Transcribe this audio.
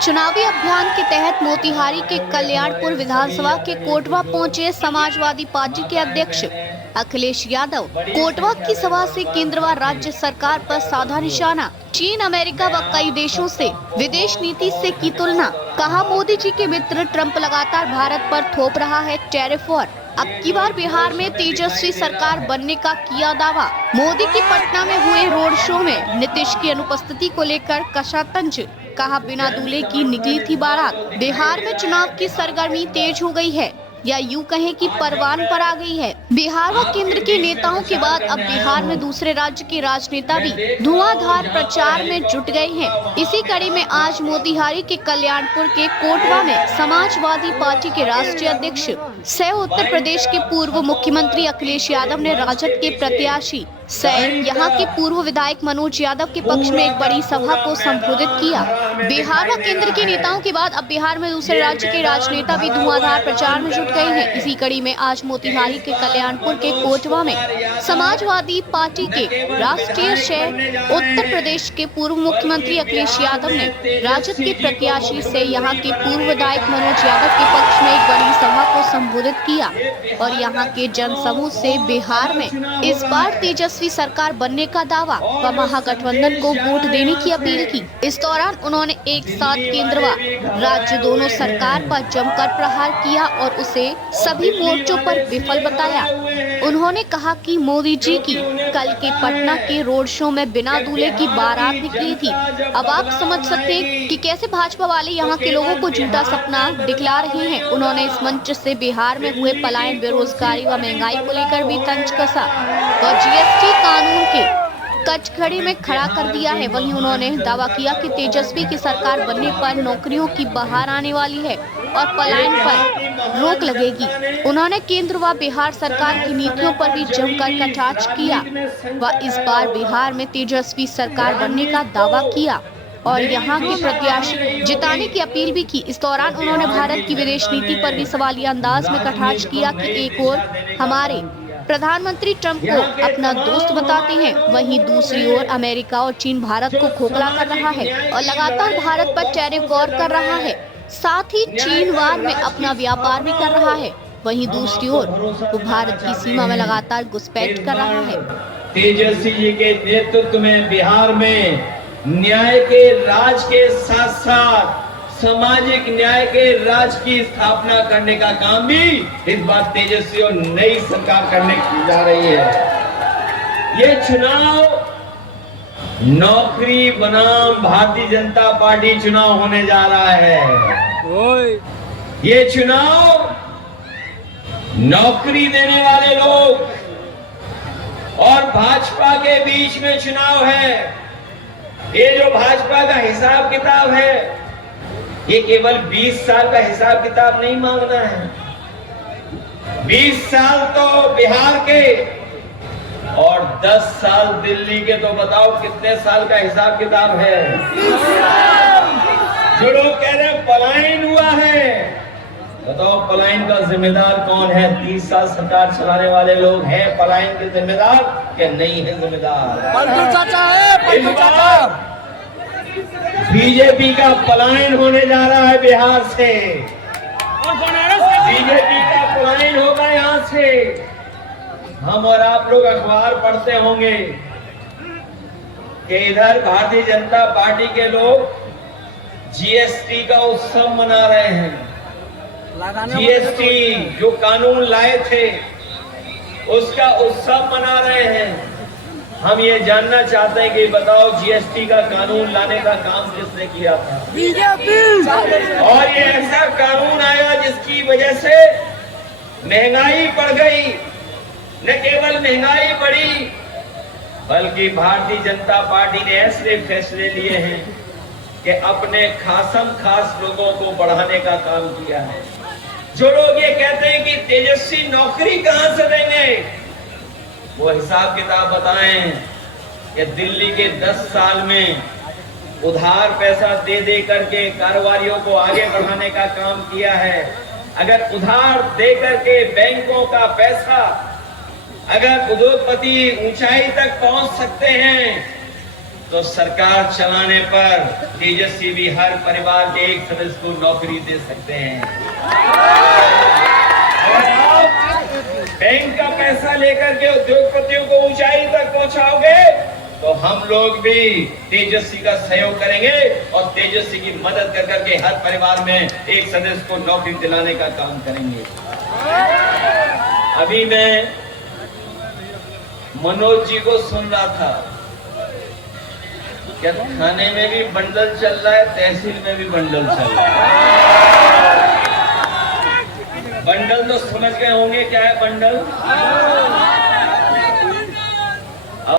चुनावी अभियान के तहत मोतिहारी के कल्याणपुर विधानसभा के कोटवा पहुंचे समाजवादी पार्टी के अध्यक्ष अखिलेश यादव। कोटवा की सभा से केंद्र व राज्य सरकार पर साधा निशाना। चीन, अमेरिका व कई देशों से विदेश नीति से की तुलना। कहा, मोदी जी के मित्र ट्रंप लगातार भारत पर थोप रहा है टैरिफ वॉर। अब की बार बिहार में तेजस्वी सरकार बनने का किया दावा। मोदी की पटना में हुए रोड शो में नीतीश की अनुपस्थिति को लेकर कसा तंज। कहा, बिना दूल्हे की निकली थी बारात। बिहार में चुनाव की सरगर्मी तेज हो गई है, या यूं कहें कि परवान पर आ गई है। बिहार व केंद्र के नेताओं के बाद अब बिहार में दूसरे राज्य के राजनेता भी धुआंधार प्रचार में जुट गए हैं। इसी कड़ी में आज मोतिहारी के कल्याणपुर के कोटवा में समाजवादी पार्टी के राष्ट्रीय अध्यक्ष सह उत्तर प्रदेश के पूर्व मुख्यमंत्री अखिलेश यादव ने राजद के प्रत्याशी सह यहाँ के पूर्व विधायक मनोज यादव के पक्ष में एक बड़ी सभा को संबोधित किया। बिहार व केंद्र के नेताओं के बाद अब बिहार में दूसरे राज्य के राजनेता भी धुआंधार प्रचार में जुट गए हैं। इसी कड़ी में आज मोतिहारी के कल्याणपुर के कोटवा में समाजवादी पार्टी के राष्ट्रीय सह उत्तर प्रदेश के पूर्व मुख्यमंत्री अखिलेश यादव ने राजद के प्रत्याशी से यहाँ के पूर्व विधायक मनोज यादव के पक्ष में एक बड़ी सभा को संबोधित किया और यहाँ के जनसमूह से बिहार में इस बार तेजस्वी सरकार बनने का दावा व महागठबंधन को वोट देने की अपील की। इस दौरान उन्होंने एक साथ केंद्र व राज्य दोनों सरकार पर जमकर प्रहार किया और उसे सभी मोर्चों पर विफल बताया। उन्होंने कहा कि मोदी जी की कल के पटना के रोड शो में बिना दूल्हे की बारात निकली थी। अब आप समझ सकते हैं कि कैसे भाजपा वाले यहाँ के लोगों को झूठा सपना दिखला रहे हैं। उन्होंने इस मंच से बिहार में हुए पलायन, बेरोजगारी व महंगाई को लेकर भी तंज कसा और जीएसटी कानून के कचघरे में खड़ा कर दिया है। वहीं उन्होंने दावा किया कि तेजस्वी की सरकार बनने पर नौकरियों की बहार आने वाली है और पलायन पर रोक लगेगी। उन्होंने केंद्र व बिहार सरकार की नीतियों पर भी जमकर कटाक्ष किया व इस बार बिहार में तेजस्वी सरकार बनने का दावा किया और यहाँ के प्रत्याशी जिताने की अपील भी की। इस दौरान उन्होंने भारत की विदेश नीति पर भी सवालिया अंदाज में कटाक्ष किया कि एक ओर हमारे प्रधानमंत्री ट्रंप को अपना दोस्त बताते हैं, वहीं दूसरी ओर अमेरिका और चीन भारत को खोखला कर रहा है और लगातार भारत पर टैरिफ वॉर कर रहा है। साथ ही चीन वार में अपना व्यापार भी कर रहा है, वहीं दूसरी ओर वो भारत की सीमा में लगातार घुसपैठ कर रहा है। तेजस्वी जी के नेतृत्व में बिहार में न्याय के राज के साथ साथ सामाजिक न्याय के राज की स्थापना करने का काम भी इस बार तेजस्वी और नई सरकार करने की जा रही है। ये चुनाव नौकरी बनाम भारतीय जनता पार्टी चुनाव होने जा रहा है। ये चुनाव नौकरी देने वाले लोग और भाजपा के बीच में चुनाव है। ये जो भाजपा का हिसाब किताब है, ये केवल 20 साल का हिसाब किताब नहीं मांगना है। 20 साल तो बिहार के और 10 साल दिल्ली के, तो बताओ कितने साल का हिसाब किताब है। जो लोग कह रहे हैं पलायन हुआ है, बताओ पलायन का जिम्मेदार कौन है? 30 साल सरकार चलाने वाले लोग हैं पलायन के जिम्मेदार क्या नहीं है जिम्मेदार? बीजेपी का पलायन होने जा रहा है बिहार से। बीजेपी का पलायन होगा यहाँ से। हम और आप लोग अखबार पढ़ते होंगे कि इधर भारतीय जनता पार्टी के लोग जीएसटी का उत्सव मना रहे हैं। जीएसटी जो कानून लाए थे उसका उत्सव मना रहे हैं। हम ये जानना चाहते हैं कि बताओ जीएसटी का कानून लाने का काम किसने किया था? और ये ऐसा कानून आया जिसकी वजह से महंगाई बढ़ गई। न केवल महंगाई बढ़ी बल्कि भारतीय जनता पार्टी ने ऐसे फैसले लिए हैं कि अपने खासम खास लोगों को बढ़ाने का काम किया है। जो लोग ये कहते हैं कि तेजस्वी नौकरी कहां से देंगे, वो हिसाब किताब बताएं कि दिल्ली के 10 साल में उधार पैसा दे दे करके कारोबारियों को आगे बढ़ाने का काम किया है। अगर उधार दे करके बैंकों का पैसा, अगर उद्योगपति ऊंचाई तक पहुंच सकते हैं तो सरकार चलाने पर तेजस्वी भी हर परिवार के एक सदस्य को नौकरी दे सकते हैं। अगर आप बैंक का पैसा लेकर के उद्योगपतियों को ऊंचाई तक पहुंचाओगे तो हम लोग भी तेजस्वी का सहयोग करेंगे और तेजस्वी की मदद कर करके हर परिवार में एक सदस्य को नौकरी दिलाने का काम करेंगे। अभी मैं मनोज जी को सुन रहा था, क्या थाने में भी बंडल चल रहा है, तहसील में भी बंडल चल रहा है। बंडल तो समझ गए होंगे क्या है बंडल?